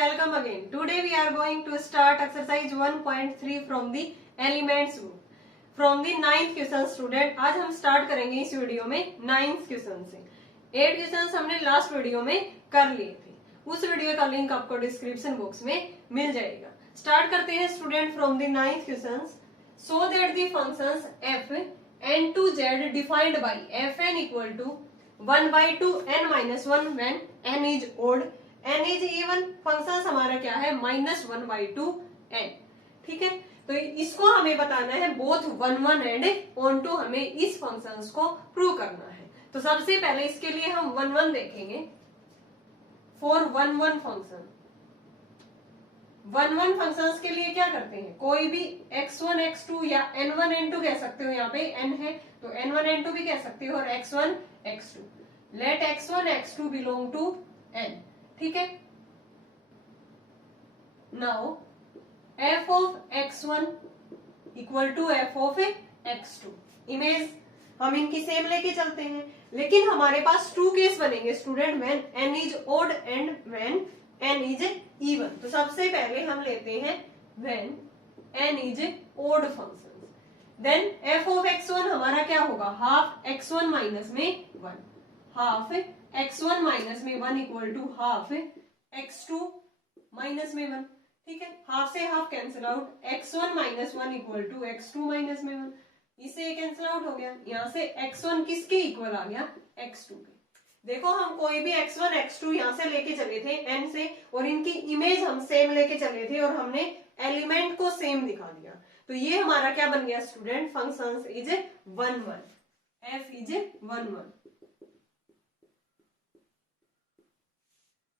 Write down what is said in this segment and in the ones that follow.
welcome again. Today we are going to start exercise 1.3 from the elements book. From the 9th question student, आज हम start करेंगे इस video में 9th question से। 8 question हमने last video में कर लिए थे, उस वीडियो का लिंक आपको डिस्क्रिप्शन बॉक्स में मिल जाएगा। स्टार्ट करते हैं student from the 9th question. So that the functions f n to z defined by fn equal to 1/2 n minus 1 when n is odd, n is even, function हमारा क्या है -1/2 n। ठीक है, तो इसको हमें बताना है बोथ 1 1 एंड ऑन टू, हमें इस फंक्शंस को प्रूव करना है। तो सबसे पहले इसके लिए हम 1 1 देखेंगे। फॉर 1 1 फंक्शन, 1 1 फंक्शंस के लिए क्या करते हैं, कोई भी x1 x2 या n1 n2 कह सकते हो, यहाँ पे n है तो n1 n2 भी कह सकते हो, और x1 x2। Let x1 x2 belong to n। ठीक है, now f of x1 equal to f of x2। Image हम इनकी सेम लेके चलते हैं, लेकिन हमारे पास 2 केस बनेंगे student, when n is odd and when n is even. तो सबसे पहले हम लेते हैं when n is odd function, then f of x1 हमारा क्या होगा, हाफ x1 माइनस में 1, हाफ x1 माइनस में 1 equal to half x2 minus में 1। ठीक है, हाफ से half cancel out, x1 minus 1 equal to x2 minus में 1, इससे कैंसिल आउट हो गया। यहाँ से x1 किसके इक्वल आ गया, x2 के। देखो हम कोई भी x1 x2 यहाँ से लेके चले थे n से, और इनकी इमेज हम सेम लेके चले थे, और हमने एलिमेंट को सेम दिखा दिया। तो ये हमारा क्या बन गया student, functions is 1 1, f is 1 1।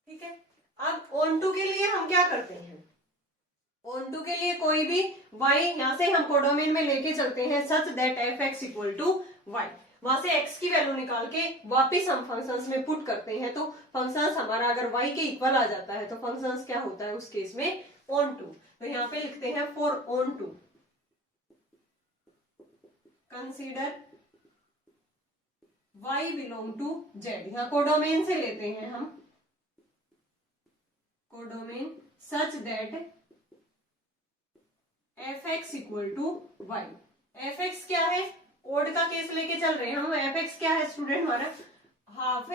ठीक है, अब ऑन टू के लिए हम क्या करते हैं, ऑन टू के लिए कोई भी y यहाँ से हम कोडोमेन में लेके चलते हैं such that f(x) equal to y। वहां से x की वैल्यू निकाल के वापिस हम फंक्शंस में पुट करते हैं, तो फंक्शंस हमारा अगर y के इक्वल आ जाता है तो फंक्शंस क्या होता है उस केस में, ऑन टू। तो यहाँ पे लिखते हैं for onto consider y belong to z। यहाँ कोडोमेन से लेते हैं हम, codomain such that f(x) equal to y। f(x) क्या है, ओड का केस लेके चल रहे हैं हम। f(x) क्या है स्टूडेंट हमारा, हाफ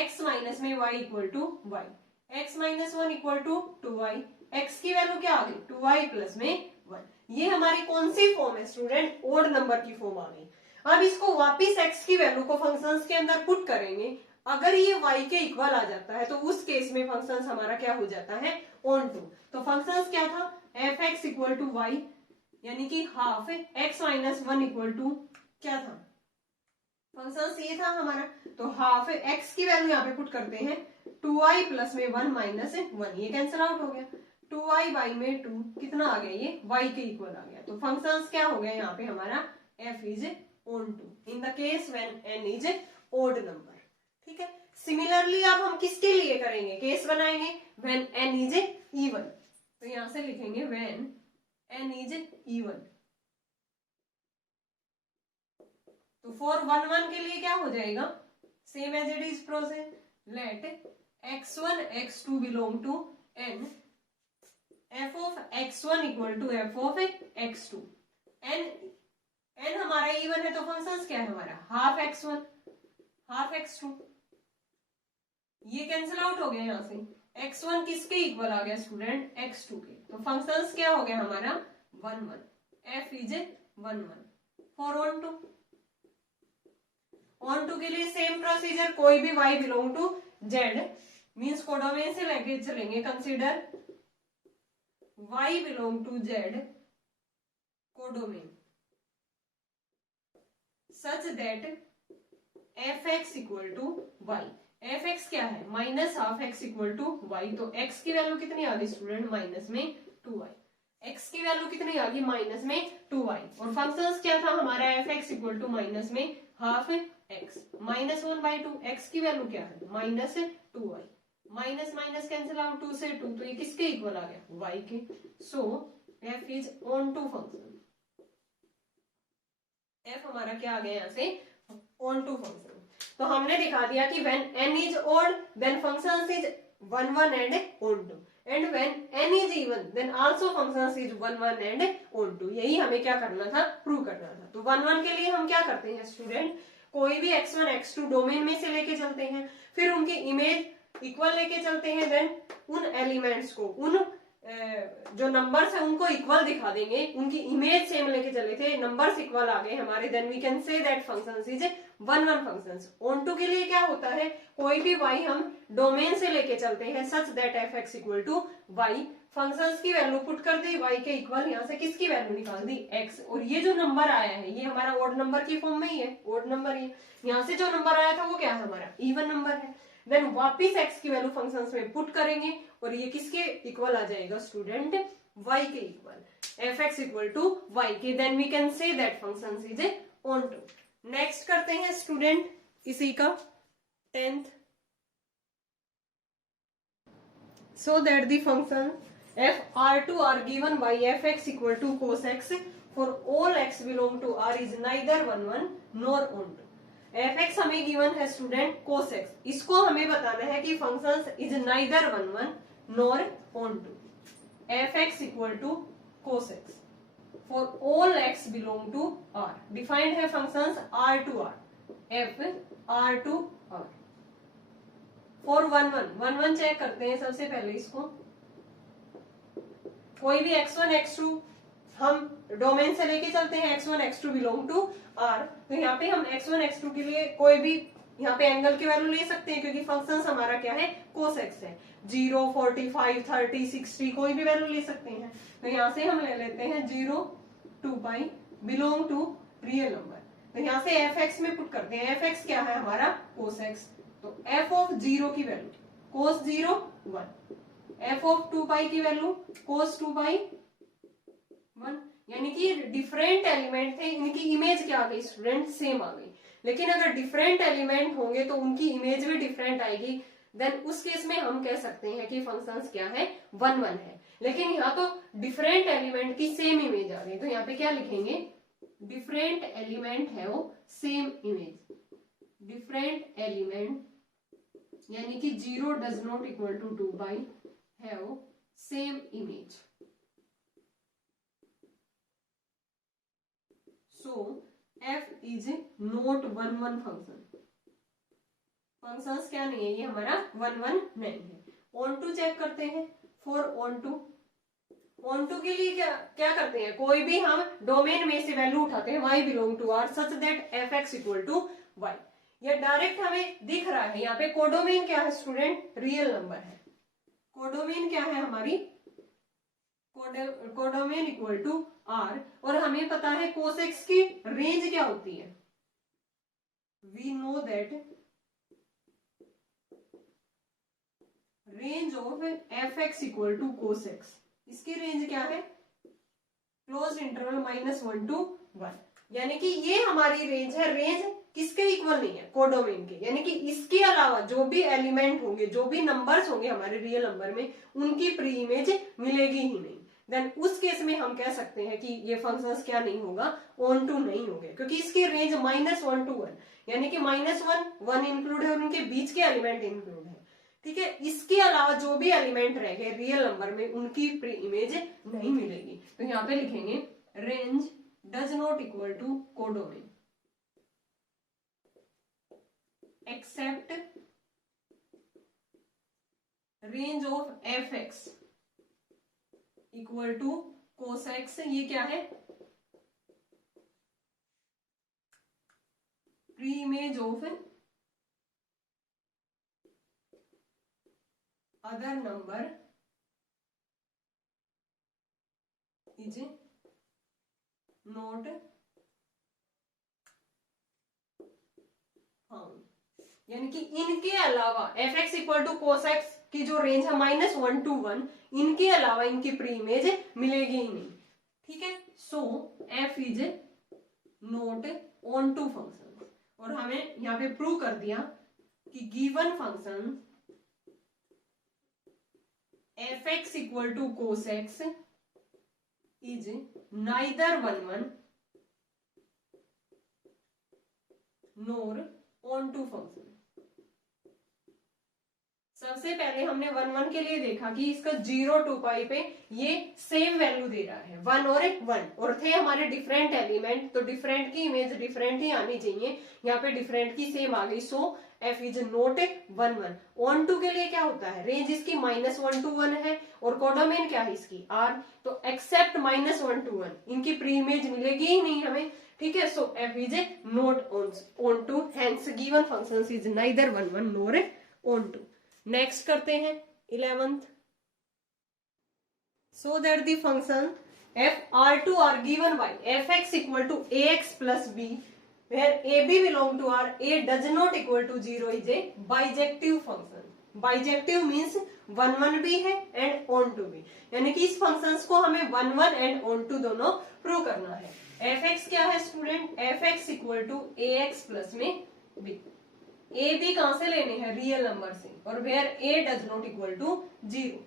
x माइनस में y equal to y, x minus 1 equal to 2y, x की वैल्यू क्या आ गई 2y प्लस में 1। ये हमारी कौन सी फॉर्म है स्टूडेंट, ओड नंबर की फॉर्म आ गई। अब इसको वापिस x की वैल्यू को फंक्शंस के अंदर पुट करेंगे, अगर ये y के इक्वल आ जाता है तो उस केस में फंक्शंस हमारा क्या हो जाता है, ऑन टू। तो फंक्शंस क्या था, f(x) इक्वल टू y, यानी कि half x minus 1 equal to क्या था, फंक्शंस ये था हमारा। तो हाफ x की वैल्यू यहाँ पे पुट करते हैं 2y प्लस में 1 माइनस 1, ये कैंसिल आउट हो गया। 2y बाई में 2 कितना आ गया, ये y के इक्वल आ गया। तो फंक्शंस क्या हो गया यहाँ पे हमारा, f is onto in the case when n is odd number. ठीक है, सिमिलरली अब हम किसके लिए करेंगे, केस बनाएंगे व्हेन n इज इवन। तो यहां से लिखेंगे व्हेन n इज इवन। तो फॉर 1 1 के लिए क्या हो जाएगा, same as it is process, let x1 x2 belong to n, f of x1 equal to f of x2। n हमारा इवन है तो फंक्शंस क्या है हमारा, हाफ x1 हाफ x2, ये कैंसिल आउट हो गया। यहाँ से x1 किसके इक्वल आ गया स्टूडेंट, x2 के। तो फंक्शंस क्या हो गया हमारा 1 1, f is 1 1। For onto, onto के लिए सेम प्रोसीजर, कोई भी y belong to z means codomain से लेके चलेंगे, consider y belong to z codomain such that f(x) equal to y। f(x) क्या है, minus half x equal to y। तो x की वैल्यू कितनी आ गई स्टूडेंट, माइनस में 2y। x की वैल्यू कितनी आ गई, माइनस में 2y। और फंक्शंस क्या था हमारा, f(x) इक्वल टू माइनस में हाफ x माइनस 1/2, x की वैल्यू क्या है minus 2y, minus minus cancel out 2 से 2, तो ये किसके इक्वल आ गया, y के। So f is onto function, f हमारा क्या आ गया यहाँ से, ऑन टू फंक्शन। तो हमने दिखा दिया कि when n is odd then functions is 1 1 and onto, and when n is even then also functions is 1 1 and onto. यही हमें क्या करना था, प्रूव करना था। तो 1 1 के लिए हम क्या करते हैं स्टूडेंट, कोई भी x1 x2 डोमेन में से लेके चलते हैं, फिर उनकी इमेज इक्वल लेके चलते हैं, देन उन एलिमेंट्स को, उन जो नंबर्स है उनको इक्वल दिखा देंगे, उनकी इमेज सेम लेके चले थे, नंबर्स इक्वल आ गए हमारे, then we can say that functions is 1 1 functions. Onto के लिए क्या होता है, कोई भी y हम डोमेन से लेके चलते हैं such that fx equal to y, functions की वैल्यू पुट कर दी y के इक्वल, यहाँ से किसकी वैल्यू निकाल दी x, और ये जो नंबर आया है ये हमारा ऑड नंबर की फॉर्म में ही है, ऑड नंबर ही है, यहाँ से जो नंबर आया था वो क्या है हमारा इवन नंबर है। देन वापिस x की वैल्यू फंक्शंस में पुट करेंगे और ये किसके इक्वल आ जाएगा स्टूडेंट, y के equal, fx equal to y के, then we can say that functions is onto. Next करते हैं स्टूडेंट इसी का 10th, so that the function f r2 are given by fx equal to cos x for all x belong to r is neither 1 1 nor on 2। fx हमें given है student cos x, इसको हमें बताना है कि functions is neither 1 1 nor on 2। fx equal to cos x for all x belong to r, defined है functions r to r, f r to r for 1 1 1 1 check करते हैं सबसे पहले इसको, कोई भी x1 x2 हम डोमेन से लेके चलते हैं, x1 x2 belong to r, तो यहाँ पे हम x1 x2 के लिए कोई भी यहाँ पे एंगल की वैल्यू ले सकते हैं क्योंकि फंक्शन हमारा क्या है cos x है, 0 45 30 60 कोई भी वैल्यू ले सकते हैं। तो यहाँ से हम ले लेते हैं 0 2 पाई बिलोंग टू रियल नंबर, तो यहाँ से fx में पुट करते हैं, fx क्या है हमारा cos x, तो f ऑफ 0 की वैल्यू cos 0 1, f ऑफ 2 पाई की वैल्यू cos 2 पाई 1, यानी कि डिफरेंट एलिमेंट थे, इनकी इमेज क्या आ गई स्टूडेंट, सेम आ गई। लेकिन अगर डिफरेंट एलिमेंट होंगे तो उनकी इमेज भी डिफरेंट आएगी, देन उस केस में हम कह सकते हैं कि फंक्शंस क्या है 1 1 है। लेकिन यहाँ तो डिफरेंट एलिमेंट की सेम इमेज आ गई, तो यहाँ पे क्या लिखेंगे, डिफरेंट एलिमेंट है वो सेम इमेज, डिफरेंट एलिमेंट यानी कि 0 does not equal to 2 by have same image, so f is not 1 1 function, functions क्या नहीं है ये हमारा 1 1 नहीं है। ऑन टू चेक करते हैं, फॉर ऑन टू के लिए क्या क्या करते हैं, कोई भी हम डोमेन में से वैल्यू उठाते हैं y belong to r such that fx equal to y, ये डायरेक्ट हमें दिख रहा है। यहाँ पे कोडोमेन क्या है स्टूडेंट, रियल नंबर है, कोडोमेन क्या है हमारी, कोडोमेन इक्वल टू r, और हमें पता है cos x की रेंज क्या होती है, we know that range of fx equal to cos x, इसकी रेंज क्या है, क्लोज इंटरवल -1 to 1, यानी कि ये हमारी रेंज है, रेंज किसके इक्वल नहीं है, कोडोमेन के, यानी कि इसके अलावा जो भी एलिमेंट होंगे, जो भी नंबर्स होंगे हमारे रियल नंबर में, उनकी प्री इमेज मिलेगी ही नहीं। देन उस केस में हम कह सकते हैं कि ये फंक्शंस क्या नहीं होगा, ऑन टू नहीं होंगे, क्योंकि इसकी रेंज -1 to 1, यानी कि -1 1 इंक्लूड है और उनके बीच के एलिमेंट इंक्लूड है, ठीक है। इसके अलावा जो भी एलिमेंट रह गए रियल नंबर में, उनकी प्री इमेज नहीं मिलेगी। तो यहाँ पे लिखेंगे range does not equal to codomain except range of fx equal to cos x, ये क्या है, pre image of other number is not found, यानी कि इनके अलावा fx equal to cos x की जो रेंज है -1 to 1, इनके अलावा इनकी प्री इमेज मिलेगी ही नहीं, ठीक है। So f is not onto function, और हमें यहाँ पे प्रूव कर दिया कि given function fx equal to cos x is neither 1 1 nor onto function, सबसे पहले हमने 1 1 के लिए देखा कि इसका 0 2 पाई पे ये सेम वैल्यू दे रहा है 1 और 1 और थे हमारे डिफरेंट एलिमेंट, तो डिफरेंट की इमेज डिफरेंट ही आनी चाहिए, यहाँ पे डिफरेंट की सेम आ गई, so f is not 1 1। Onto के लिए क्या होता है, रेंज इसकी -1 to 1 है और कोडोमेन क्या है इसकी r, तो एक्सेप्ट -1 to 1 इनकी प्री इमेज मिलेगी ही नहीं हमें, ठीक है। So f is not onto, hence given function is neither 1 1 nor onto. Next करते हैं 11th, so that the function f r2 are given by fx equal to ax plus b where ab belong to r, a does not equal to 0 is a bijective function। Bijective means 1 1 भी है and onto भी, यानी कि इस functions को हमें 1 1 and onto दोनों prove करना है। fx क्या है student, fx equal to ax plus में b, ए बी कहां से लेने हैं, रियल नंबर से, और where A does not equal to 0।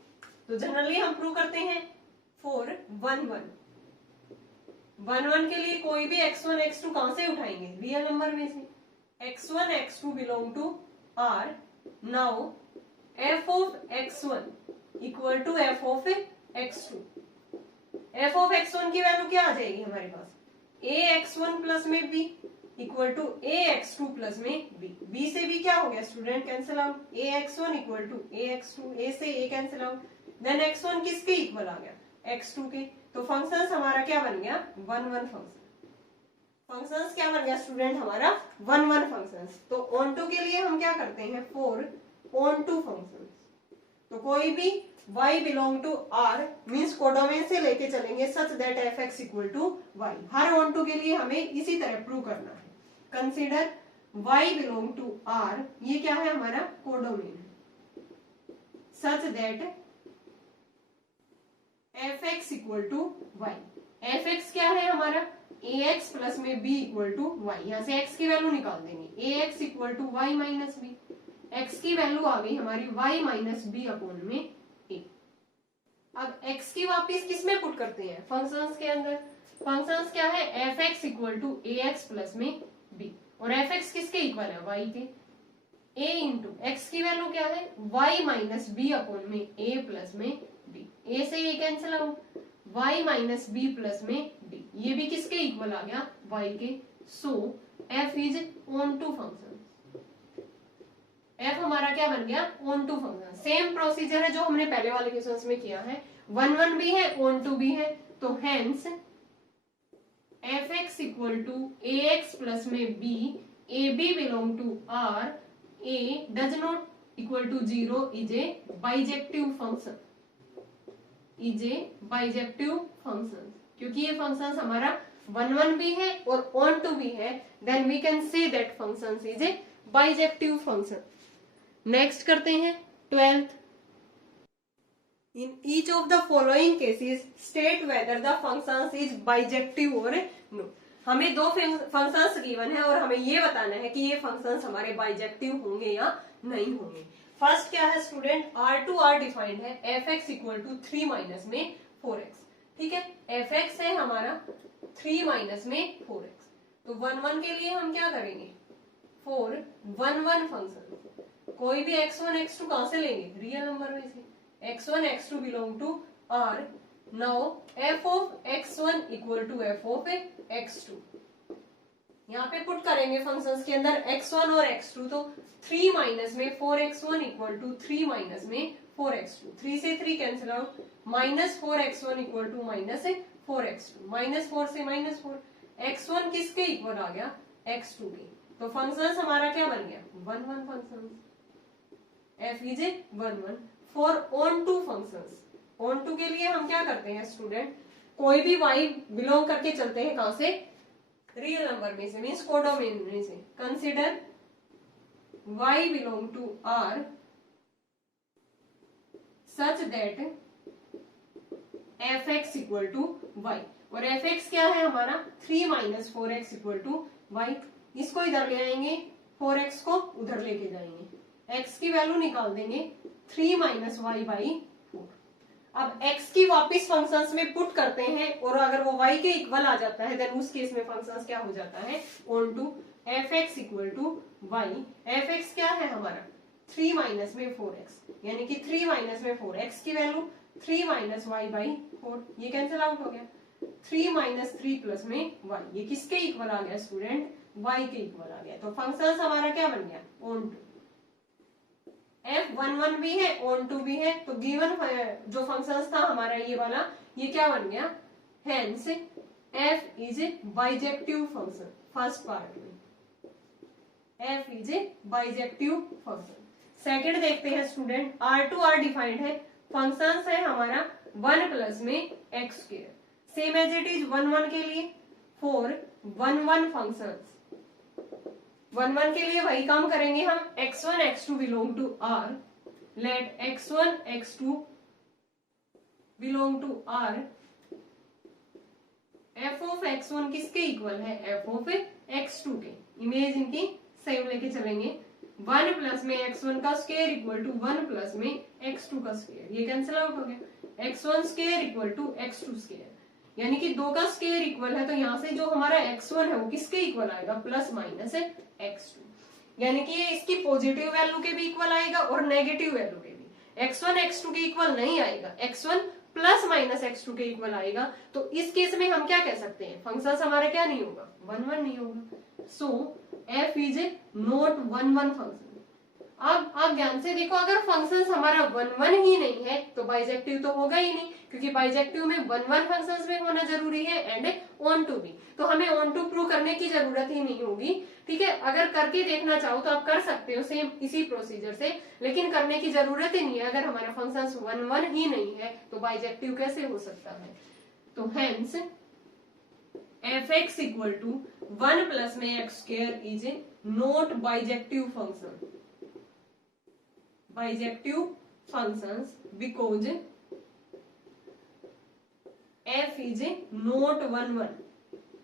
तो जनरली हम प्रूव करते हैं फॉर 1 1 1 1 के लिए कोई भी x1 x2 कहां से उठाएंगे, रियल नंबर में से, x1 x2 belong to r। Now f of x1 equal to f of x2, f of x1 की वैल्यू क्या आ जाएगी हमारे पास, ax1 प्लस में b equal to ax2 plus में b से b क्या हो गया student, cancel out, ax1 equal to ax2, a से a cancel out, then x1 किसके इक्वल आ गया, x2 के, तो फंक्शंस हमारा क्या बन गया, 1 1 फंक्शन। फंक्शंस क्या बन गया स्टूडेंट हमारा, 1 1 फंक्शंस। तो ऑन टू के लिए हम क्या करते हैं, फॉर ऑन टू फंक्शंस, तो कोई भी y belong to r means codomain से लेके चलेंगे such that fx equal to y, हर ऑन टू के लिए हमें इसी तरह प्रूव करना है। Consider y belong to r, ये क्या है हमारा codomain, such that fx equal to y, fx क्या है हमारा ax प्लस में b इक्वल टू y, यहां से x की वैल्यू निकाल देंगे, ax equal to y minus b, x की वैल्यू आ गई हमारी y माइनस बी अपॉन में a। अब x की वापिस किस में पुट करते हैं, फंक्शंस के अंदर, फंक्शंस क्या है, fx equal to ax plus में b, और fx किसके इक्वल है, y के, a इंटू x की वैल्यू क्या है, y माइनस बी अपॉन में a प्लस में b, a से a cancel out, y minus B plus में b, ये भी किसके इक्वल आ गया, y के। So f is onto function, f हमारा क्या बन गया, onto function. Same procedure है जो हमने पहले वाले क्वेश्चंस में किया है, 1 1 भी है ऑन टू भी है, तो hence fx equal to ax plus में b, ab belong to r, a does not equal to 0 is a bijective function, is a bijective function, क्योंकि ये फंक्शन हमारा 1 1 भी है और ऑन टू भी है, then we can say that function is a bijective function. Next करते हैं 12th, in each of the following cases state whether the function is bijective or no। हमें दो फंक्शंस गिवन है और हमें ये बताना है कि ये फंक्शंस हमारे बाइजेक्टिव होंगे या नहीं होंगे। फर्स्ट क्या है स्टूडेंट, r2r डिफाइंड है, fx इक्वल टू 3 माइनस में 4x, ठीक है, fx है हमारा 3 माइनस में 4x, तो 1 1 के लिए हम क्या करेंगे, 4 1 1 फंक्शन, कोई भी x1 x2 कहां से लेंगे, रियल नंबर में से, x1 x2 belong to r। Now f of x1 equal to f of x2, यहाँ पे पुट करेंगे फंक्शंस के अंदर x1 और x2, तो 3 माइनस में 4x1 इक्वल टू 3 माइनस में 4x2, 3 से 3 cancel out, minus 4x1 equal to minus 4x2, minus 4 से माइनस 4, x1 किसके इक्वल आ गया, x2 के, तो फंक्शंस हमारा क्या बन गया, 1 1 function. f is 1 1 for onto functions. Onto के लिए हम क्या करते हैं स्टूडेंट, कोई भी y बिलोंग करके चलते हैं कहां से, रियल नंबर में से, मीन्स कोडोमेन में से। Consider y belong to r such that fx equal to y, और fx क्या है हमारा 3 minus 4x equal to y, इसको इधर ले आएंगे, 4x को उधर लेके जाएंगे, x की वैल्यू निकाल देंगे 3 माइनस वाई बाई 4। अब x की वापिस फंक्शंस में पुट करते हैं और अगर वो y के इक्वल आ जाता है देन उस केस में फंक्शंस क्या हो जाता है, onto fx equal to y, fx क्या है हमारा 3 माइनस में 4x, यानी कि 3 माइनस में 4x की वैल्यू 3 माइनस वाई बाई 4, ये कैंसिल आउट हो गया। 3 माइनस 3 प्लस में y, ये किसके इक्वल आ गया स्टूडेंट, y के इक्वल आ गया। तो फंक्शन हमारा क्या बन गया, ऑन टू। f11 भी है, ऑन टू भी है, तो गिवन जो फंक्शन था हमारा ये वाला, ये क्या बन गया, hence f is a bijective function. First part में f is a bijective function. Second देखते हैं स्टूडेंट, R2R डिफाइंड है, फंक्शन है हमारा 1 प्लस में x square, same as it is 1 1 के लिए। फॉर 1 1 फंक्शन, 1 1 के लिए वही काम करेंगे हम, x1 x2 belong to R, let x1 x2 belong to R, f of x1 किसके इक्वल है, f ऑफ x2 के। इमेज इनकी सेम लेके चलेंगे, 1 प्लस में x1 का स्क्वायर इक्वल टू 1 प्लस में x2 का स्क्वायर, ये कैंसिल आउट हो गया। x1 square equal to x2 square, यानी कि 2 का स्क्वायर इक्वल है, तो यहाँ से जो हमारा x1 है वो किसके इक्वल आएगा, प्लस माइनस x2, यानी कि ये इसकी पॉजिटिव वैल्यू के भी इक्वल आएगा और नेगेटिव वैल्यू के भी। x1 x2 के इक्वल नहीं आएगा, x1 प्लस माइनस x2 के इक्वल आएगा। तो इस केस में हम क्या कह सकते हैं, फंक्शन हमारा क्या नहीं होगा, 1 1 नहीं होगा। सो f is a not 1 1 function. अब आप ध्यान से देखो, अगर फंक्शन हमारा 1 1 ही नहीं है तो बाइजेक्टिव तो होगा ही नहीं, क्योंकि बाइजेक्टिव में 1 1 फंक्शंस में होना जरूरी है एंड ऑन टू भी, तो हमें ऑन टू प्रूव करने की जरूरत ही नहीं होगी। ठीक है, अगर करके देखना चाहो तो आप कर सकते हो सेम इसी प्रोसीजर से, लेकिन करने की जरूरत ही नहीं है। अगर हमारा फंक्शन 1 1 ही नहीं है तो बाइजेक्टिव कैसे हो सकता है। तो hence f(x) equal to 1 plus में x square is a not bijective function, bijective functions because f is a not 1 1,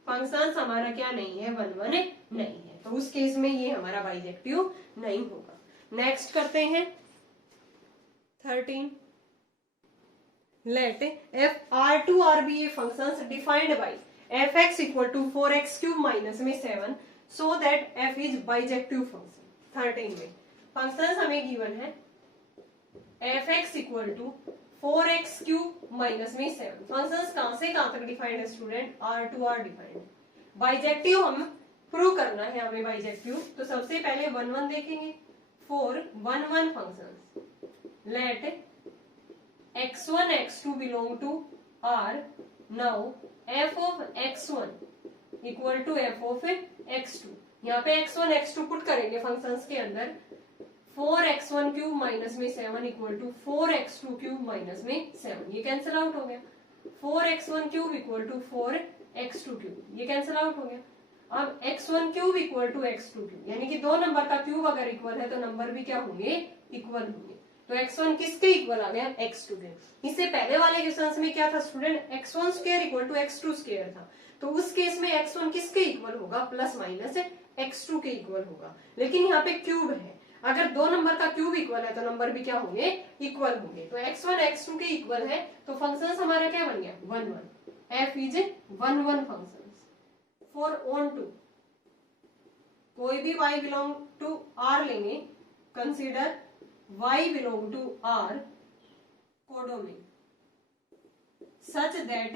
function हमारा क्या नहीं है, 1 1 नहीं है, तो उस केस में ये हमारा बाइजेक्टिव नहीं होगा। नेक्स्ट करते हैं 13, late f R2R be a functions defined by f(x) equal to 4x cube minus में 7 so that f is bijective function। 13 में फंक्शन हमें गिवन है f(x) equal to 4x cube minus में 7। फंक्शंस कहां से कहां तक डिफाइंड है स्टूडेंट, R2R डिफाइंड। बाइजेक्टिव हम प्रूव करना है हमें बाइजेक्टिव, तो सबसे पहले 1 1 देखेंगे। For 1 1 functions, let x1 x2 belong to R, now f of x1 equal to f of x2। यहाँ पे x1 x2 पुट करेंगे फंक्शंस के अंदर, 4x1 क्यूब माइनस में 7 equal to 4x2 cube minus में 7, ये कैंसिल आउट हो गया। 4x1 cube equal to 4x2 cube, ये कैंसिल आउट हो गया। अब x1 cube equal to x2 cube, यानी कि 2 नंबर का क्यूब अगर इक्वल है तो नंबर भी क्या होंगे, इक्वल होंगे। तो x1 किसके इक्वल आ गया, x2 के। इससे पहले वाले क्वेश्चन में क्या था student, x1 square equal to x2 square था, तो उस केस में x1 किसके इक्वल होगा, प्लस माइनस x2 के इक्वल होगा। लेकिन यहाँ पे क्यूब है, अगर 2 नंबर का क्यूब इक्वल है तो नंबर भी क्या होंगे, इक्वल होंगे। तो x1 x2 के इक्वल है, तो फंक्शन हमारा क्या बन गया, 1 1। f is 1 1 function. For onto, कोई भी y बिलोंग टू R लेंगे, consider y belong to R codomain such that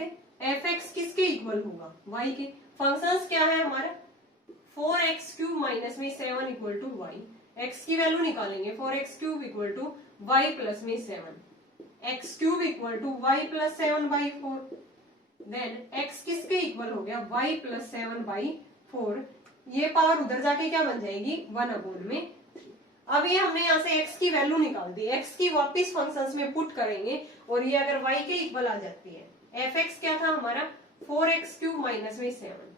f(x) किसके इक्वल होगा, y के। फंक्शंस क्या है हमारा, 4x क्यूब माइनस में 7 इक्वल टू y, x की वैल्यू निकालेंगे, 4x cube equal to y plus में 7, x cube equal to y plus 7 by 4, then x किसके इक्वल हो गया, y प्लस 7 बाई 4, ये पावर उधर जाके क्या बन जाएगी, 1/3। अब ये हमने यहाँ से x की वैल्यू निकाल दी, x की वापिस फंक्शंस में पुट करेंगे और ये अगर y के इक्वल आ जाती है। f(x) क्या था हमारा, 4x क्यूब माइनस में 7,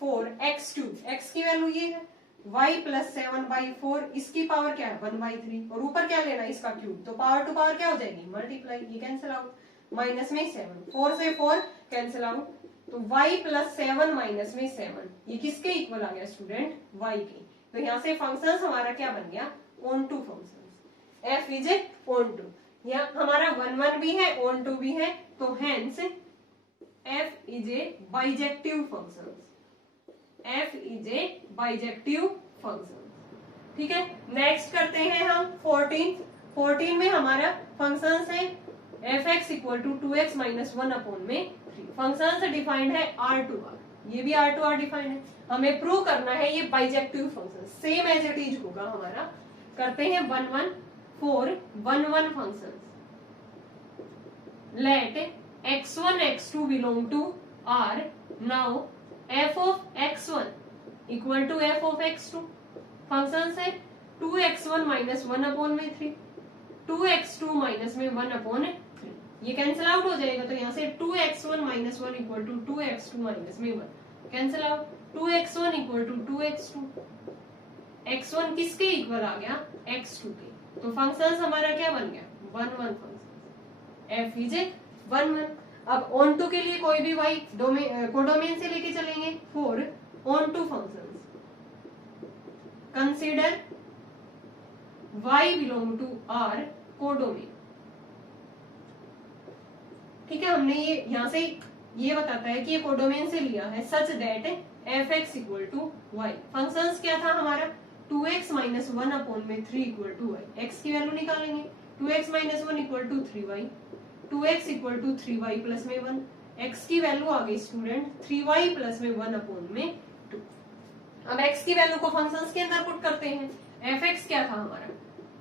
4x क्यूब, x की वैल्यू ये है, y प्लस 7 बाई 4, इसकी पावर क्या है, 1/3, और ऊपर क्या लेना, इसका क्यूब, तो पावर टू पावर क्या हो जाएगी, मल्टीप्लाई, ये कैंसिल आउट, माइनस में 7, 4 से 4 कैंसिल आउट, तो y प्लस 7 माइनस में 7, ये किसके इक्वल आ गया स्टूडेंट, y के। तो यहाँ से फंक्शन हमारा क्या बन गया, onto function. f is onto, यहाँ हमारा 1 1 भी है, ऑन टू भी है, तो hence f is a bijective function, f is a bijective function. ठीक है, नेक्स्ट करते हैं हम 14 में हमारा फंक्शन है f x equal to 2x minus 1 upon में 3। फंक्शन से डिफाइंड है R2R, ये भी R2R डिफाइंड है। हमें प्रूव करना है ये bijective function, same as it is होगा हमारा। करते हैं 1 1 4 1 1 function. Let x1 x2 belong to R, now f of x1 equal to f of x2। Function है 2x1 माइनस 1 अपॉन में 3, 2x2 माइनस में 1 अपॉन 3, ये कैंसिल आउट हो जाएगा। तो यहाँ से 2x1 minus 1 equal to 2x2 minus में 1 cancel out, 2x1 equal to 2x2। x1 किसके इक्वल आ गया, x2 के। तो फंक्शन हमारा क्या बन गया, 1 1 फंक्शन, f इज 1 1। अब ऑन टू के लिए कोई भी y कोडोमेन से लेके चलेंगे। 4 onto function, consider y belong to R codomain. ठीक है, हमने ये यहाँ से ये बताता है कि ये कोडोमेन से लिया है such that f x equal to y. Function क्या था हमारा 2x माइनस 1 अपॉन में 3 इक्वल टू वाई। एक्स की वैल्यू निकालेंगे, 2x minus 1 equal to 3y, 2x equal to 3y plus में 1। x की वैल्यू आ गई स्टूडेंट 3y प्लस में 1 अपॉन में 2। अब x की वैल्यू को फंक्शंस के अंदर पुट करते हैं। एफ एक्स क्या था हमारा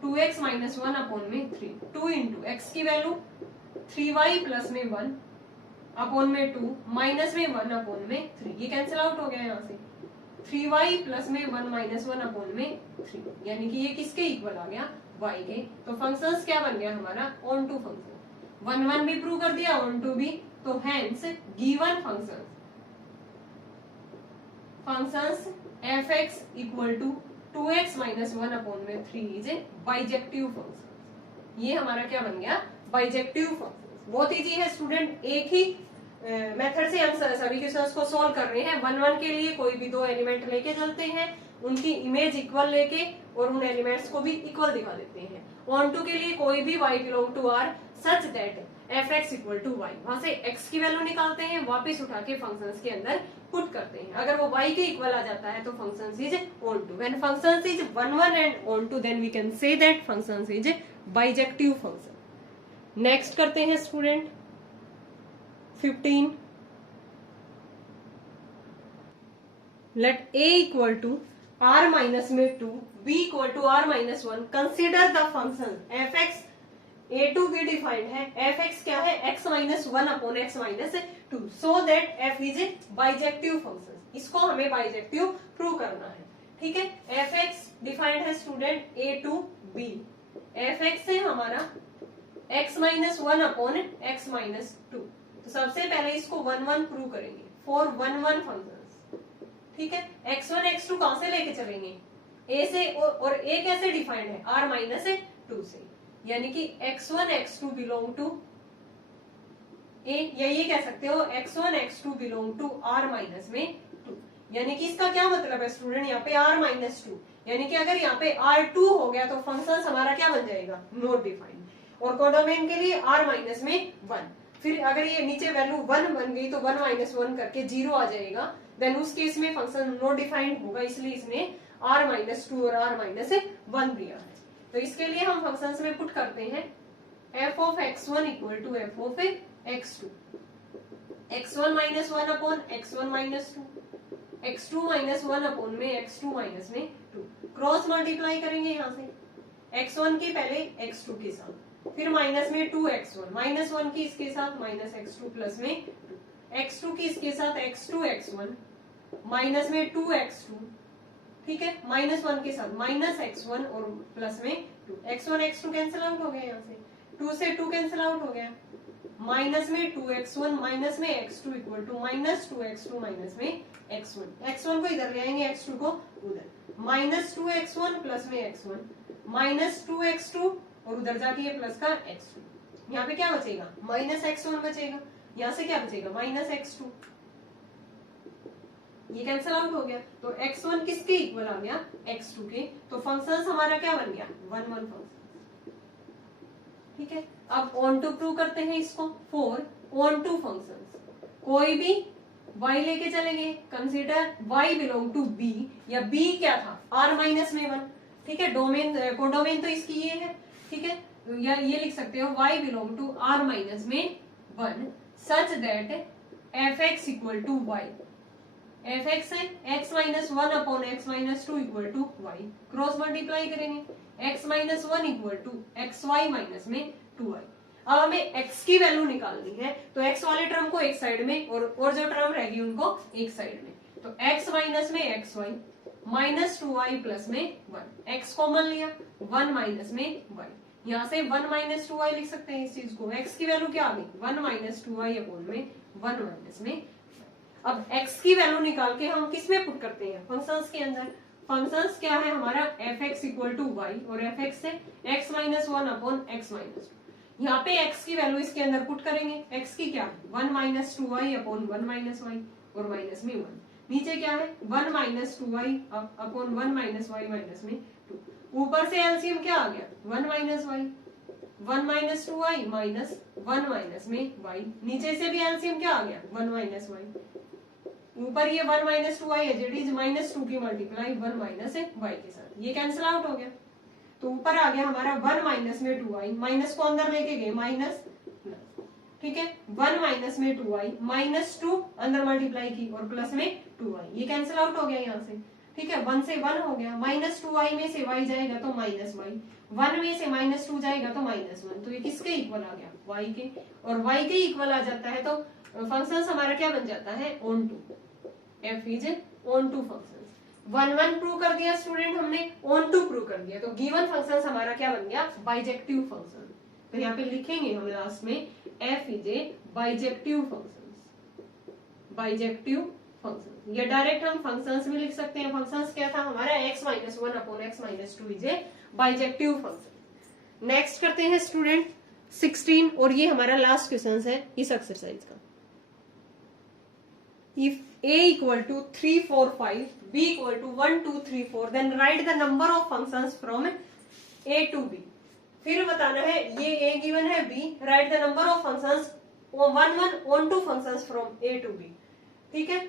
2x माइनस 1 अपॉन में 3, 2 इंटू एक्स की वैल्यू 3y प्लस में 1 अपॉन में 2 माइनस में 1 अपॉन में 3, ये कैंसिल आउट हो गया यहाँ से। 3y प्लस में 1 माइनस 1 अपॉन में 3, यानी कि ये किसके इक्वल आ गया, y के। तो फंक्शंस क्या बन गया हमारा ऑन टू फंक्शन। 1 1 भी प्रूव कर दिया, ऑन टू भी। तो hence given functions f x equal to 2x minus 1 upon में 3 इज ए बाइजेक्टिव फंक्शन। ये हमारा क्या बन गया, बाइजेक्टिव फंक्शन। बहुत इजी है स्टूडेंट, एक ही मेथड से हम सभी क्वेश्चंस को सॉल्व कर रहे हैं। 1 1 के लिए कोई भी दो एलिमेंट लेके चलते हैं, उनकी इमेज इक्वल लेके और उन एलिमेंट्स को भी इक्वल दिखा देते हैं। ऑन टू के लिए कोई भी y belong to R such that f x equal to y, वहां से x की वैल्यू निकालते हैं, वापस उठा के फंक्शंस के अंदर पुट करते हैं। अगर वो y के इक्वल आ जाता है तो functions is onto. When functions is 1 1 and onto, then we can say that functions is bijective function. Next करते हैं student 15। Let a equal to r minus में 2, b equal to r minus 1। Consider the function f x, a to b defined है, f x क्या है x minus 1 upon x minus 2, so that f is a bijective function. इसको हमें bijective prove करना है। ठीक है, एफ एक्स डिफाइंड है student a to b। F x है हमारा x minus 1 upon x minus 2। तो सबसे पहले इसको 1 1 प्रूव करेंगे फॉर 1 1 फंक्शन। ठीक है, x1 x2 कहां से लेके चलेंगे, a से, और a कैसे डिफाइंड है, r माइनस 2 से, यानी कि x1 x2 belong to a, या ये कह सकते हो x1 x2 belong to r minus में 2। यानी कि इसका क्या मतलब है स्टूडेंट, यहाँ पे r माइनस 2, यानी कि अगर यहाँ पे r2 हो गया तो फंक्शन हमारा क्या बन जाएगा, नॉट डिफाइंड। और कोडोमेन के लिए r माइनस में 1। फिर अगर ये नीचे वैल्यू 1 बन गई तो 1 माइनस 1 करके 0 आ जाएगा, देन उस केस में फंक्शन नॉट डिफाइंड होगा, इसलिए इसने r माइनस 2 और r माइनस 1 दिया है। तो इसके लिए हम फंक्शंस में पुट करते हैं f of x1 equal to f of x2, x1 minus 1 upon x1 minus 2, x2 minus 1 upon में x2 माइनस में 2। क्रॉस मल्टीप्लाई करेंगे यहाँ से, x1 की पहले x2 के साथ, फिर माइनस में 2x1, माइनस 1 की इसके साथ माइनस x2 प्लस में 2, x2 की इसके साथ x2 x1 माइनस में 2x2, ठीक है, माइनस 1 के साथ माइनस x1 और प्लस में 2, x1 x2 कैंसिल आउट हो गया, यहाँ से 2 से 2 कैंसिल आउट हो गया, माइनस में 2x1 माइनस में x2 equal to minus 2x2 minus में x1, x1 को इधर ले आएंगे, x2 को उधर, माइनस 2x1 प्लस में x1 माइनस 2x2 और उधर जाके ये प्लस का x2, यहाँ पे क्या बचेगा, माइनस x1 बचेगा, यहाँ से क्या बचेगा, माइनस x2, ये कैंसिल आउट हो गया। तो x1 किसके इक्वल आ गया, x2 के। तो फंक्शन हमारा क्या बन गया, 1 1 फंक्शन। ठीक है, अब ऑन टू प्रूव करते हैं इसको फॉर ऑन टू फंक्शंस। कोई भी y लेके चलेंगे, consider y belong to b, या b क्या था, r माइनस में 1। ठीक है, डोमेन कोडोमेन तो इसकी ये है, ठीक है, या ये लिख सकते हो y belong to r minus में 1 such that f x equal to y, f x है x minus 1 upon x minus 2 equal to y, cross multiply करेंगे, x minus 1 equal to x y minus में 2y। अब हमें x की value निकालनी है, तो x वाले टर्म को एक साइड में और जो टर्म रहेगी उनको एक साइड में, तो x माइनस में x y minus 2y plus में 1, x कॉमन लिया 1 माइनस में y, यहाँ से 1 माइनस 2y लिख सकते हैं इस चीज को, x की वैल्यू क्या आ गई 1 माइनस 2y अपॉन में 1 माइनस में। अब x की वैल्यू निकाल के हम किस में पुट करते हैं, फंक्शंस के अंदर। फंक्शंस क्या है हमारा f x equal to y, और एफ एक्स है x minus 1 upon x minus 2। यहाँ पे x की वैल्यू इसके अंदर पुट करेंगे, x की क्या 1 minus 2y upon 1 minus y और माइनस में 1, नीचे क्या है 1 minus 2y upon 1 minus y minus में 2, ऊपर से एलसीएम क्या आ गया 1 minus y 1 minus 2y minus 1 minus में y, नीचे से भी एलसीएम क्या आ गया 1 माइनस वाई, ऊपर ये 1 माइनस 2y है जेट इज माइनस 2 की मल्टीप्लाई 1 माइनस y के साथ, ये कैंसिल आउट हो गया, तो ऊपर आ गया हमारा 1 माइनस में 2y, माइनस को अंदर लेके गए माइनस, ठीक है 1 माइनस में 2y माइनस 2 अंदर मल्टीप्लाई की और प्लस में 2y, ये कैंसिल आउट हो गया यहाँ से, ठीक है 1 से 1 हो गया, माइनस 2y में से y जाएगा तो माइनस y, 1 में से माइनस 2 जाएगा तो माइनस 1, तो ये किसके इक्वल आ गया y के, और y के इक्वल आ जाता है तो फंक्शन हमारा क्या बन जाता है onto, f is onto function. 1 prove कर दिया स्टूडेंट हमने, ऑन टू प्रूव कर दिया, तो गिवन फंक्शन हमारा क्या बन गया बाइजेक्टिव फंक्शन। तो यहाँ पे लिखेंगे हम लास्ट में f is a bijective function, bijective function, या डायरेक्ट हम फंक्शंस में लिख सकते हैं। फंक्शंस क्या था हमारा x minus 1 upon x minus 2 is a bijective function. Next करते हैं स्टूडेंट 16, और ये हमारा लास्ट क्वेश्चन है इस एक्सरसाइज का। If a equal to 3 4 5, b equal to 1 2 3 4, then write the number of functions from a to b। फिर बताना है ये a गिवन है b, right the number of functions 1 1 on to functions from a to b, ठीक है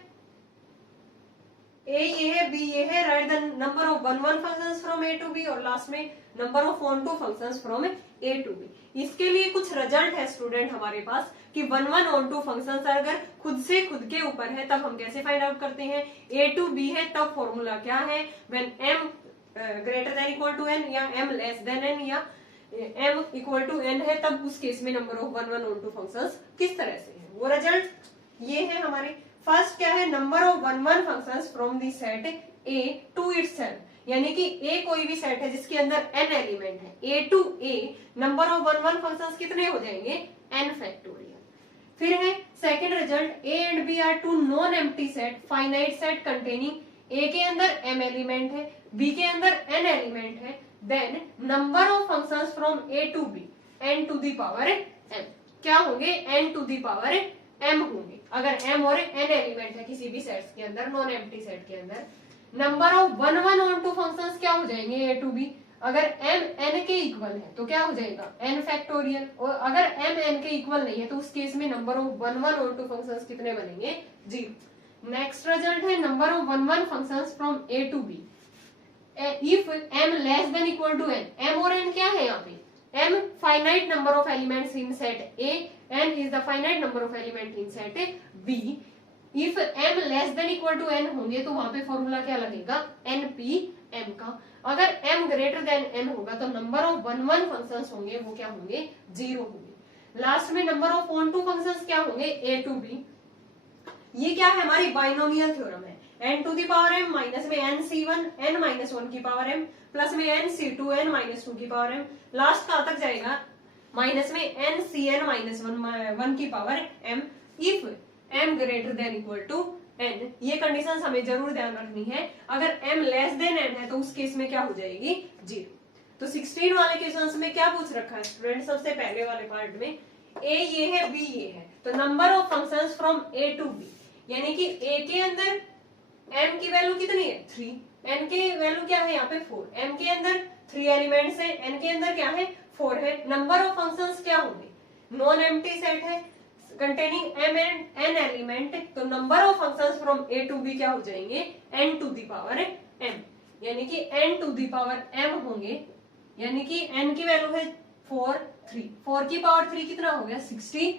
a ये है b ये है, write the number of 1 1 functions from a to b, और लास्ट में number of onto functions from a to b। इसके लिए कुछ रिजल्ट है स्टूडेंट हमारे पास कि 1 1 ऑन टू फंक्शंस अगर खुद से खुद के ऊपर है तब हम कैसे फाइंड आउट करते हैं, a to b है तब फॉर्मूला क्या है, when m greater than equal to n या m लेस देन n या m इक्वल टू n है तब उस केस में number of 1 1 onto functions किस तरह से है, वो रिजल्ट ये है हमारे। फर्स्ट क्या है number of 1 1 functions from the set a to itself, यानी कि a कोई भी सेट है जिसके अंदर n एलिमेंट है, a to a number of 1 1 functions कितने हो जाएंगे n फैक्टोरियल। फिर है second result a and b are two non empty set, finite set containing a के अंदर m एलिमेंट है b के अंदर n एलिमेंट है, then number of functions from a to b n to the power m क्या होंगे n to the power m होंगे, अगर m और n एलिमेंट है किसी भी सेट्स के अंदर, नॉन एम्प्टी सेट के अंदर। Number of 1 1 onto functions क्या हो जाएंगे a टू b, अगर m n के इक्वल है तो क्या हो जाएगा n फैक्टोरियल, और अगर m n के इक्वल नहीं है तो उस केस में number of 1 1 onto functions कितने बनेंगे 0। नेक्स्ट रिजल्ट है number of 1 1 functions from a to b if m less than equal to n, m और n क्या है यहाँ पे, m finite number of elements in set a, n is the finite number of element in set b। If m less than equal to n होंगे तो वहां पे formula क्या लगेगा np m का, अगर m ग्रेटर देन n होगा तो नंबर ऑफ 1 1 फंक्शंस होंगे वो क्या होंगे 0 होंगे। लास्ट में number of onto functions क्या होंगे a टू b। ये क्या है हमारी बाइनोमियल थ्योरम है, n to the power m minus में nc1 n माइनस 1 की पावर m प्लस में nc2 n माइनस 2 की पावर m, लास्ट कहां तक जाएगा माइनस में ncn माइनस 1 की power m if m greater than equal to n। ये कंडीशन हमें जरूर ध्यान रखनी है, अगर m लेस देन n है तो उस केस में क्या हो जाएगी 0। तो 16 वाले क्वेश्चंस में क्या पूछ रखा है स्टूडेंट, सबसे पहले वाले पार्ट में a ये है b ये है, तो number of functions from a to b, यानी कि a के अंदर m की वैल्यू कितनी है 3, n की वैल्यू क्या है यहाँ पे 4, m के अंदर 3 एलिमेंट्स है, n के अंदर क्या है 4 है। नंबर ऑफ फंक्शंस क्या होंगे नॉन एम्प्टी सेट है containing m and n element, तो number of functions from a to b क्या हो जाएंगे n to the power m। यानी कि n to the power m होंगे, यानी कि n की वैल्यू है 4 3, 4 की पावर 3 कितना हो गया 64।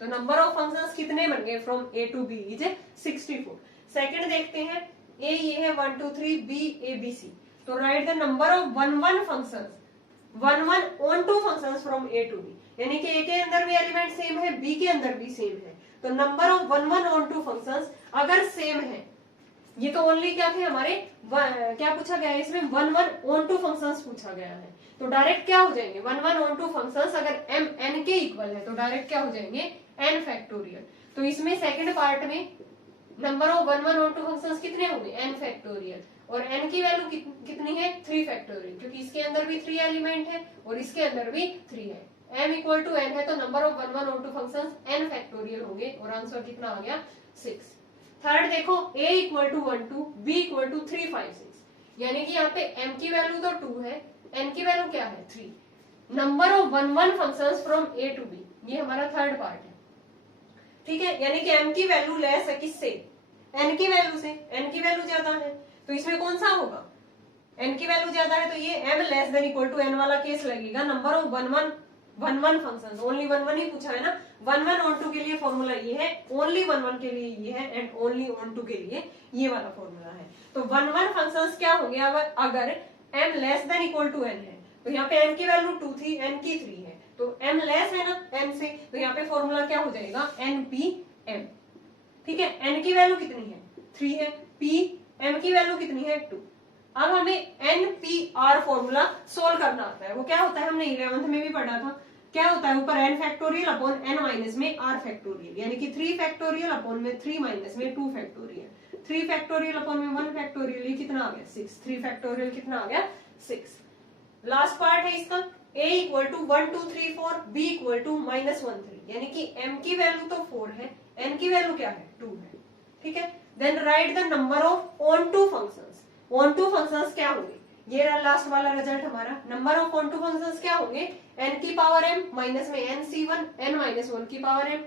तो नंबर ऑफ फंक्शंस कितने बन गए from a to b is 64। Second देखते हैं, a ये है 1 2 3, b a b c, तो write the number of 1 1 functions 1 1 onto functions from a to b, यानी कि a के अंदर भी एलिमेंट सेम है, b के अंदर भी सेम है, तो number of 1 1 onto functions अगर सेम है, ये तो ओनली क्या थे हमारे क्या पूछा गया है इसमें 1 1 ऑन टू फंक्शंस पूछा गया है, तो डायरेक्ट क्या हो जाएंगे 1 1 ऑन टू फंक्शंस अगर m n के इक्वल है तो डायरेक्ट क्या हो जाएंगे n फैक्टोरियल। तो इसमें सेकंड पार्ट में number of 1 1 onto functions कितने होंगे n फैक्टोरियल, और n की वैल्यू कितनी है 3 फैक्टोरियल, क्योंकि इसके अंदर भी 3 एलिमेंट है और इसके अंदर भी 3 है, m इक्वल टू n है तो number of 1 1 onto functions n factorial होंगे और आंसर कितना आ गया 6। थर्ड देखो a equal to 1 2, b equal to 3 5 6, यानी कि यहाँ पे m की वैल्यू तो 2 है, n की वैल्यू क्या है 3, number of 1 1 functions from a to b, ये हमारा थर्ड पार्ट है, ठीक है, यानी कि m की वैल्यू लेस है किससे n की वैल्यू से, n की वैल्यू ज्यादा है तो इसमें कौन सा होगा, n की वैल्यू ज्यादा है तो ये m less than equal to n वाला केस लगेगा। नंबर ऑफ 1 1 फंक्शंस, ओनली 1 1 ही पूछा है ना, 1 1 ऑन टू के लिए फॉर्मूला ये है, ओनली 1 1 के लिए ये है एंड ओनली ऑन टू के लिए ये वाला फॉर्मूला है। तो 1 1 फंक्शंस क्या होंगे अगर m less than equal to n है, तो यहाँ पे m की वैल्यू 2 थी, n की 3 है, तो m लेस है ना n से, तो यहाँ पे फॉर्मूला क्या हो जाएगा npm, ठीक है, n की वैल्यू कितनी है 3 है, p m की वैल्यू कितनी है 2। अब हमें NPR फॉर्मूला सोल्व करना आता है, वो क्या होता है हमने 11th में भी पढ़ा था, क्या होता है ऊपर n factorial upon n minus में r फैक्टोरियल, यानी कि 3 फैक्टोरियल अपॉन में 3 माइनस में 2 फैक्टोरियल, 3 फैक्टोरियल अपॉन में 1 फैक्टोरियल, ये कितना आ गया 6, 3 फैक्टोरियल कितना आ गया 6। लास्ट पार्ट है इसका a equal to 1 2 3 4, b equal to -1 3, यानी कि m की वैल्यू तो 4 है, n की वैल्यू क्या है 2 है, ठीक है। Then write the number of onto functions, onto functions क्या होंगे, ये रहा लास्ट वाला रिजल्ट हमारा, number of onto functions क्या होंगे n की पावर m माइनस में nc1 n माइनस 1 की power m,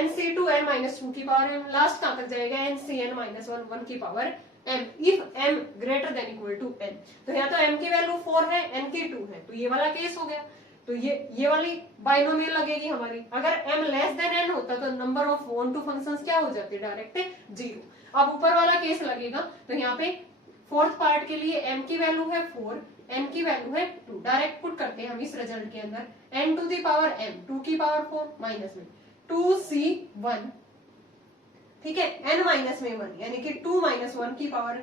nc2 n minus 2 की पावर m, लास्ट कहां तक जाएगा ncn माइनस 1 1 की power m, if m greater than equal to n। तो यहाँ तो m की वैल्यू 4 है, n की 2 है, तो ये वाला केस हो गया, तो ये वाली बाइनोमियल लगेगी हमारी। अगर m लेस देन n होता तो number of onto functions क्या हो जाते डायरेक्ट 0। अब ऊपर वाला केस लगेगा, तो यहाँ पे फोर्थ पार्ट के लिए m की वैल्यू है 4, n की वैल्यू है 2, डायरेक्ट पुट करते हैं हम इस रिजल्ट के अंदर, n to the power m 2 की पावर 4 माइनस में 2c1, ठीक है, n माइनस में 1 यानी कि 2 माइनस 1 की पावर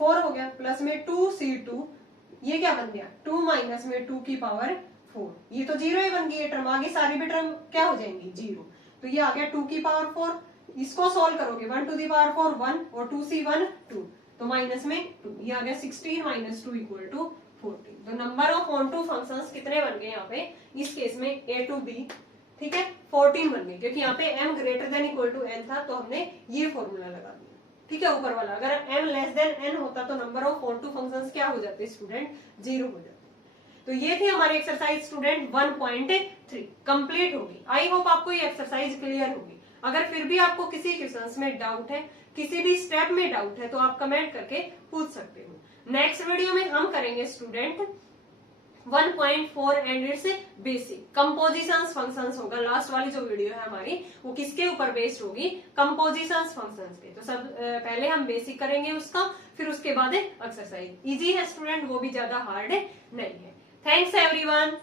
4 हो गया, प्लस में 2c2, ये क्या बन गया 2 माइनस में 2 की पावर 4, ये तो 0 ही बन गई टर्म, आगे सारी भी टर्म क्या हो जाएंगी 0, तो ये आ गया 2 की पावर 4, इसको सोल्व करोगे 1 टू दी पावर 4 1 और 2c1 2, तो माइनस में 2, ये आ गया 16 माइनस 2 इक्वल टू 14। तो number of onto functions कितने बन गए यहाँ पे इस केस में a टू b, ठीक है 14 बन गए, क्योंकि यहाँ पे m greater than equal to n था तो हमने ये फॉर्मूला लगा दिया, ठीक है। ऊपर वाला अगर m लेस देन n होता तो number of onto functions क्या हो जाते स्टूडेंट 0 हो जाते। तो ये थी हमारी एक्सरसाइज स्टूडेंट 1.3 कंप्लीट होगी। आई होप आपको ये एक्सरसाइज क्लियर होगी। अगर फिर भी आपको किसी क्वेश्चंस में डाउट है, किसी भी स्टेप में डाउट है, तो आप कमेंट करके पूछ सकते हो। नेक्स्ट वीडियो में हम करेंगे student 1.4 and it's basic compositions functions होगा। लास्ट वाली जो वीडियो है हमारी वो किसके ऊपर बेस्ड होगी, कंपोजिशंस फंक्शंस पे। तो सब पहले हम बेसिक करेंगे उसका, फिर उसके बाद एक्सरसाइज। इजी है स्टूडेंट, वो भी ज्यादा हार्ड नहीं है। Thanks everyone.